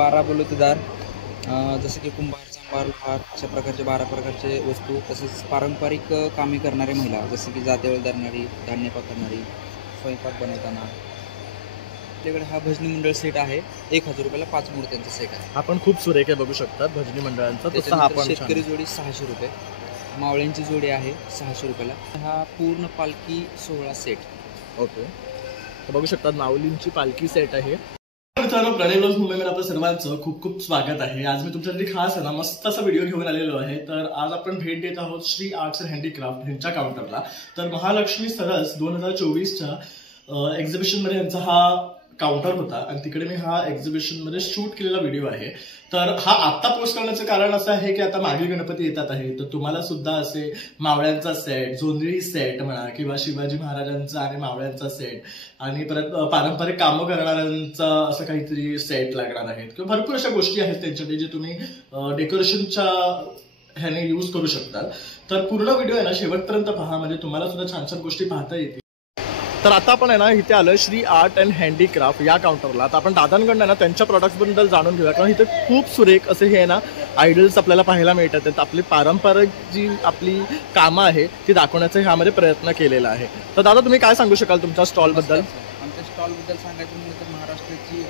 12 बलुतेदार जसे की कुंभार, चांभार, लोहार अशा प्रकारचे 12 प्रकारचे वस्तू, तसेच पारंपरिक कामे करणारे महिला जसे की जात्यावर धरणारी, धान्य पकडणारी, स्वयंपाक बनवताना. आपल्याकडे हा भजनी मंडळ सेट आहे. 1000 रुपयाला 5 मूर्त्यांचा सेट आहे. आपण खूप सुरेख बघू शकता भजनी मंडळांचा. त्याच्यानंतर शेतकरी जोडी 600 रुपये, मावळ्यांची जोडी आहे 600 रुपयाला. हा पूर्ण पालखी सोहळा सेट. ओके, तर बघू शकता माऊलींची पालखी सेट आहे. मित्रांनो, प्रणय व्लॉग्स मुंबईमध्ये आपलं सर्वांचं खूप खूप स्वागत आहे. आज मी तुमच्यासाठी खास आहे ना मस्त असा व्हिडिओ घेऊन आलेलो आहे. तर आज आपण भेट देत आहोत श्री आर्ट्स अँड हँडीक्राफ्ट यांच्या काउंटरला. तर महालक्ष्मी सरस 2024च्या एक्झिबिशन मध्ये यांचा हा काउंटर होता आणि तिकडे मी हा एक्झिबिशन मध्ये शूट केलेला व्हिडिओ आहे. तर हा आत्ता पोस्ट करण्याचं कारण असं आहे की आता मागील गणपती येतात आहे, तर तुम्हाला सुद्धा असे मावळ्यांचा सेट, जोंधळी सेट म्हणा किंवा शिवाजी महाराजांचा आणि मावळ्यांचा सेट आणि परत पारंपरिक कामं करणाऱ्यांचा असं काहीतरी सेट लागणार आहेत किंवा भरपूर अशा गोष्टी आहेत त्यांच्याकडे जे तुम्ही डेकोरेशनच्या ह्याने यूज करू शकता. तर पूर्ण व्हिडिओ आहे ना शेवटपर्यंत पहा, म्हणजे तुम्हाला सुद्धा छान छान गोष्टी पाहता येतील. तर आता आपण आहे ना इथे आलोय श्री आर्ट अँड हँडीक्राफ्ट या काउंटरला. आता आपण दादांकडनं ना त्यांच्या प्रॉडक्ट्सबद्दल जाणून घेऊया, कारण इथे खूप सुरेख असे हे ना आयडल्स आपल्याला पाहायला मिळतात. तर आपली पारंपरिक जी आपली कामं आहे ती दाखवण्याचा ह्यामध्ये प्रयत्न केलेला आहे. तर दादा तुम्ही काय सांगू शकाल तुमच्या स्टॉलबद्दल? आमच्या स्टॉलबद्दल सांगायचं म्हणजे तर महाराष्ट्राची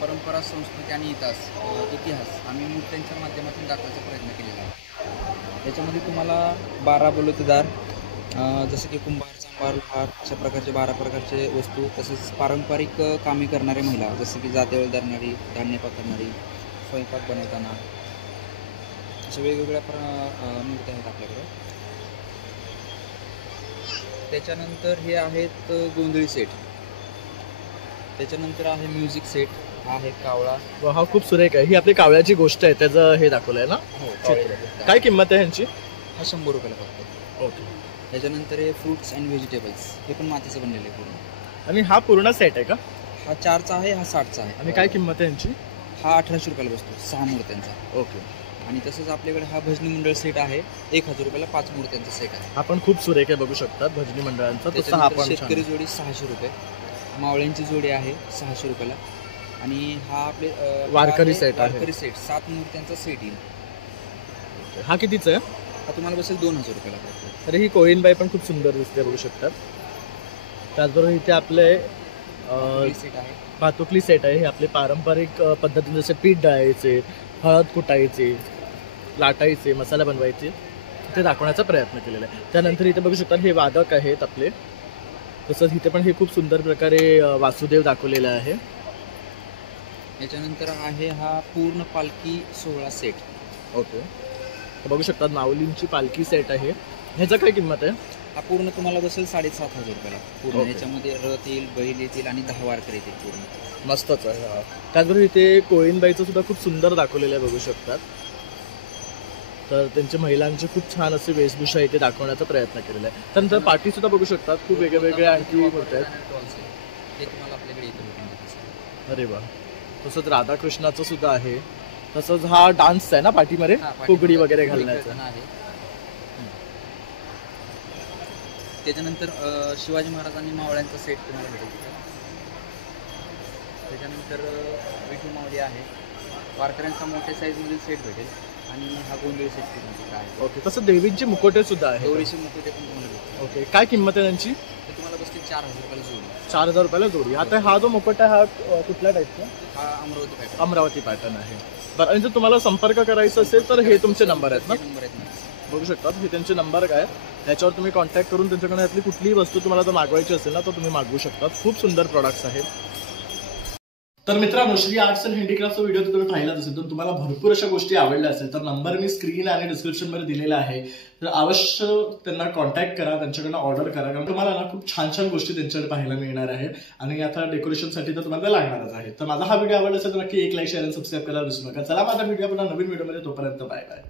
परंपरा, संस्कृती आणि इतिहास आम्ही मूर्त्यांच्या माध्यमातून दाखवायचा प्रयत्न केलेला आहे. त्याच्यामध्ये तुम्हाला 12 बलुतेदार जसे की कुंभार, चांभार, लोहार अशा प्रकारचे 12 प्रकारचे वस्तू, तसेच पारंपरिक कामे करणारे महिला जसे की जात्यावर धरणारी, धान्य पकडणारी, स्वयंपाक बनवताना अशा वेगवेगळ्या मूर्त्या आहेत आपल्याकडे. त्याच्यानंतर हे आहेत गोंधळी सेट. त्याच्यानंतर आहे म्युझिक सेट. हा आहे कावळा. हा खूप सुरेख आहे. ही आपली कावळ्याची गोष्ट आहे, त्याचं हे दाखवलंय ना. हो, काय किंमत आहे ह्यांची? हा 100 रुपयाला फक्त. ओके. त्याच्यानंतर हे फ्रुट्स अँड व्हेजिटेबल्स, हे पण मातीचं बनलेलं आहे पूर्ण. आणि हा पूर्ण सेट आहे का? हा 4चा आहे, हा 60चा आहे. आणि काय किंमत आहे यांची? हा 1800 रुपयाला बसतो 6 मूर्त्यांचा. ओके. आणि तसंच आपल्याकडे हा भजनी मंडळ सेट आहे. 1000 रुपयाला 5 मूर्त्यांचा सेट आहे. आपण खूप सुरेख आहे बघू शकता भजनी मंडळांचा. शेतकरी जोडी 600 रुपये, मावळ्यांची जोडी आहे 600 रुपयाला. आणि हा आपले वारकरी सेट आहे. वारकरी सेट 7 मूर्त्यांचा सेट येईल. हा कितीचा आहे? हा तुम्हाला बसेल 2000 रुपयाला. तर ही कोळीनबाई पण खूप सुंदर दिसते बघू शकतात. त्याचबरोबर इथे आपले सेट आहे, भातुकली सेट आहे. हे आपले पारंपरिक पद्धतीने जसे पीठ दळायचे, हळद कुटायचे, लाटायचे, मसाला बनवायचे ते दाखवण्याचा प्रयत्न केलेला आहे. त्यानंतर इथे बघू शकता हे वादक आहेत आपले. तसंच इथे पण हे खूप सुंदर प्रकारे वासुदेव दाखवलेला आहे. याच्यानंतर आहे हा पूर्ण पालखी सोहळा सेट. ओके, तर बघू शकता माऊलींची पालखी सेट आहे. ह्याचं काय किंमत आहे? हा पूर्ण तुम्हाला बसेल 7500 रुपयाला पूर्ण. याच्यामध्ये रथ येईल, बैल येतील आणि 10 वारकरी येतील पूर्ण. मस्तच आहे. त्याचबरोबर इथे कोळीनबाईचं सुद्धा खूप सुंदर दाखवलेलं आहे बघू शकतात. तर त्यांच्या महिलांची खूप छान असे वेशभूषा इथे दाखवण्याचा प्रयत्न केलेला आहे. त्यानंतर पाठी सुद्धा बघू शकतात, खूप वेगवेगळ्या आणखी होत आहेत. ते तुम्हाला आपल्याकडे येतं. अरे वा. तसंच राधाकृष्णाचं सुद्धा आहे. तसंच हा डान्स आहे ना पाठीमध्ये, फुगडी वगैरे घालण्याचा आहे. त्याच्यानंतर शिवाजी महाराज आणि मावळ्यांचा सेट तुम्हाला भेटेल. त्याच्यानंतर विठू मावळी आहे. वारकऱ्यांचा मोठ्या साईजमधील सेट भेटेल. आणि हा गोंधळी सेट आहे. ओके. तसं देवींची मुकुटे सुद्धा आहे. गौरीचे मुकुटे पण तुम्हाला भेटेल. ओके. काय किंमत आहे त्यांची? ते तुम्हाला बसतील 4000 रुपयाला जोडी. 4000 रुपयाला जोडी. आता हा जो मुकुट आहे हा कुठल्या टाईपचा? हा अमरावती पॅटर्न. अमरावती पॅटर्न आहे. बरं, आणि जर तुम्हाला संपर्क करायचा असेल तर हे तुमचे नंबर आहेत ना? नंबर आहेत ना, बघू शकता. हे त्यांचे नंबर काय, त्याच्यावर तुम्ही कॉन्टॅक्ट करून त्यांच्याकडे यातली कुठलीही वस्तू तुम्हाला जर मागवायची असेल ना तर तुम्ही मागवू शकता. खूप सुंदर प्रोडक्ट्स आहेत. तर मित्रांनो, श्री आर्ट्स अँड हँडीक्राफ्टचा व्हिडिओ तुम्ही पाहिलाच असेल तर तुम्हाला भरपूर अशा गोष्टी आवडल्या असेल तर नंबर मी स्क्रीन आणि डिस्क्रिप्शन मध्ये दिलेला आहे. तर अवश्य त्यांना कॉन्टॅक्ट करा, त्यांच्याकडनं ऑर्डर करा, कारण तुम्हाला ना खूप छान छान गोष्टी त्यांच्याकडे पाहायला मिळणार आहेत. आणि आता डेकोरेशनसाठी तर तुम्हाला लागणारच आहे. तर माझा हा व्हिडिओ आवडला असेल तर नक्की एक लाईक, शेअर आणि सबस्क्राईब करायला विसरू नका. चला माझा व्हिडिओ पुन्हा नवीन व्हिडिओमध्ये, तोपर्यंत बाय बाय.